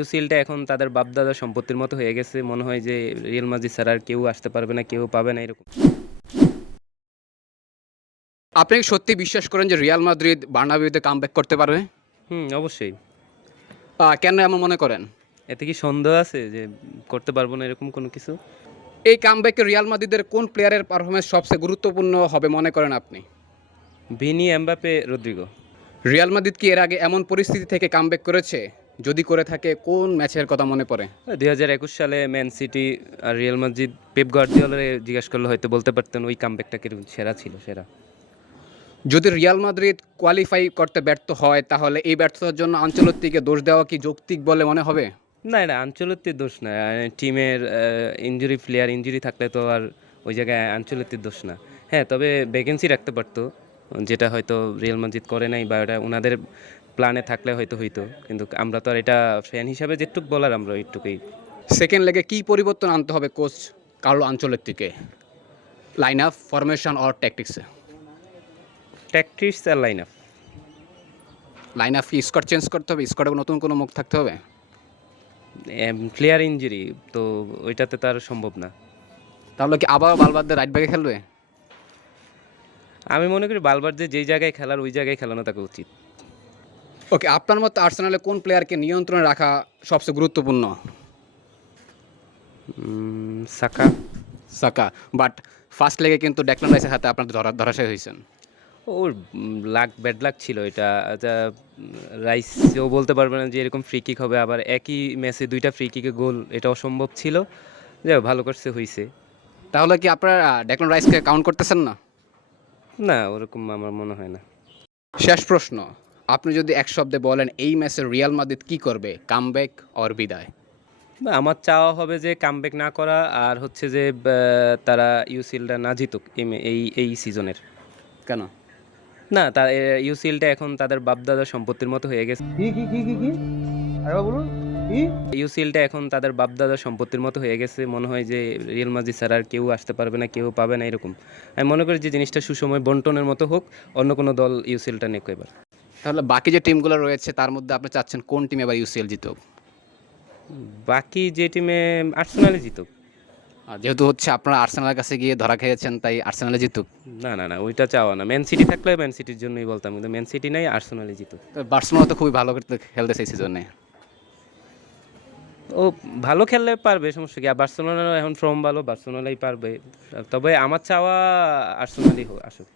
ইউসিএলটা এখন তাদের বাপ-দাদার সম্পত্তির মতো হয়ে গেছে। মনে হয় যে রিয়াল মাদ্রিদ ছাড়া আর কেউ আসতে পারবে না, কেউ পাবে না এরকম। আপনি কি সত্যি বিশ্বাস করেন যে রিয়াল মাদ্রিদ বার্নাবিউতে কামব্যাক করতে পারবে? অবশ্যই। কেন এমন মনে করেন? এতে কি সন্দেহ আছে যে করতে পারবো না এরকম কোনো কিছু? এই কামব্যাকে রিয়াল মাদ্রিদের কোন প্লেয়ারের পারফরম্যান্স সবচেয়ে গুরুত্বপূর্ণ হবে মনে করেন আপনি? Vini, Mbappe, Rodrygo. Real Madrid কি এর আগে এমন পরিস্থিতি থেকে কামব্যাক করেছে? যদি করে থাকে কোন ম্যাচের কথা মনে পড়ে? ২০২১ সালে ম্যান সিটি আর রিয়াল মাদ্রিদ পেপ গার্দিওলারে জিজ্ঞেস করলে হয়তো বলতে পারতেন ওই কামব্যাকটা কিরকম সেরা ছিল, সেরা। যদি রিয়াল মাদ্রিদ কোয়ালিফাই করতে ব্যর্থ হয় তাহলে এই ব্যর্থতার জন্য আনচেলত্তিকে দোষ দেওয়া কি যৌক্তিক বলে মনে হবে? না, এটা আনচেলত্তির দোষ না। টিমের প্লেয়ার ইনজুরি থাকলে তো আর ওই জায়গায় আনচেলত্তির দোষ না। হ্যাঁ, তবে ভ্যাকেন্সি রাখতে পারতো, যেটা হয়তো রিয়াল মাদ্রিদ করে নাই বা ওটা ওনাদের প্ল্যানে থাকলে হয়তো হইতো। কিন্তু আমরা তো আর এটা ফ্যান হিসাবে যেটুক বলার আমরা ওইটুকুই। সেকেন্ড লেগে কি পরিবর্তন আনতে হবে কোচ কার্লো আনচেলত্তিকে? লাইন আপ, ফরমেশন অর ট্যাকটিক্সে? ট্যাকটিক্স আর লাইন আপ। লাইন আপ কি স্কোয়াড চেঞ্জ করতে হবে? স্কোয়াডে নতুন কোনো মুখ থাকতে হবে? প্লেয়ার ইনজুরি তো ওইটাতে তো আর সম্ভব না। তাহলে কি আবার বালবার্দে রাইট ব্যাকে খেলবে? আমি মনে করি বালবার্দে যেই জায়গায় খেলার ওই জায়গায় খেলানো তাকে উচিত। ওকে, আপনার মতে আর্সেনালে কোন প্লেয়ারকে নিয়ন্ত্রণে রাখা সবচেয়ে গুরুত্বপূর্ণ? সাকা। সাকা। বাট ফার্স্ট লেগে কিন্তু ডেকল্যান রাইসের হাতে আপনার ধরাশায়ী হয়েছেন। ওর ব্যাড লাক ছিল এটা। রাইসও বলতে পারবে না যে এরকম ফ্রি কিক হবে, আবার একই ম্যাচে ২টা ফ্রি কিকে গোল, এটা অসম্ভব ছিল। যাই হোক, ভালো করছে, হইছে। তাহলে কি আপনারা ডেকল্যান রাইসকে কাউন্ট করতেছেন না? না, ওরকম আমার মনে হয় না। শেষ প্রশ্ন, আপনি যদি এক শব্দে বলেন এই ম্যাচে রিয়াল মাদ্রিদ কি করবে, কামব্যাক অর বিদায়? না, আমার চাওয়া হবে যে কামব্যাক না করা, আর হচ্ছে যে তারা ইউসিএলটা না জিতুক এই সিজনের। কেন? না, ইউসিএলটা এখন তাদের বাপ-দাদার সম্পত্তির মতো হয়ে গেছে। কি? আরেকবার বলুন। কি? ইউসিএলটা এখন তাদের বাপ-দাদার সম্পত্তির মতো হয়ে গেছে। মনে হয় যে রিয়াল মাদ্রিদ ছাড়া আর কেউ আসতে পারবে না, কেউ পাবে না এরকম। আমি মনে করি যে জিনিসটা সুসময় বন্টনের মতো হোক, অন্য কোনো দল ইউসিএলটা নিক এবার। তাহলে বাকি যে টিমগুলো রয়েছে তার মধ্যে আপনি চাচ্ছেন কোন টিম এবার ইউসিএল জিতুক? বাকি যে টিমে আর্সেনালই জিতুক। আর যেহেতু হচ্ছে আপনারা আর্সেনালের কাছে গিয়ে ধরা খেয়েছেন তাই আর্সেনালে জিতুক। না, ওইটা চাওয়া না। ম্যান সিটি থাকলে ম্যান সিটির জন্যই বলতাম, কিন্তু ম্যান সিটি নাই, আর্সেনালই জিতুক। তো বার্সেলোনা তো খুবই ভালো করতে খেলতেছে এই সিজনে। ও ভালো খেললে পারবে, সমস্যা কি? আর বার্সেলোনারও এখন ফর্ম ভালো, বার্সেলোনাই পারবে। তবে আমার চাওয়া আর্সেনালই আসুক।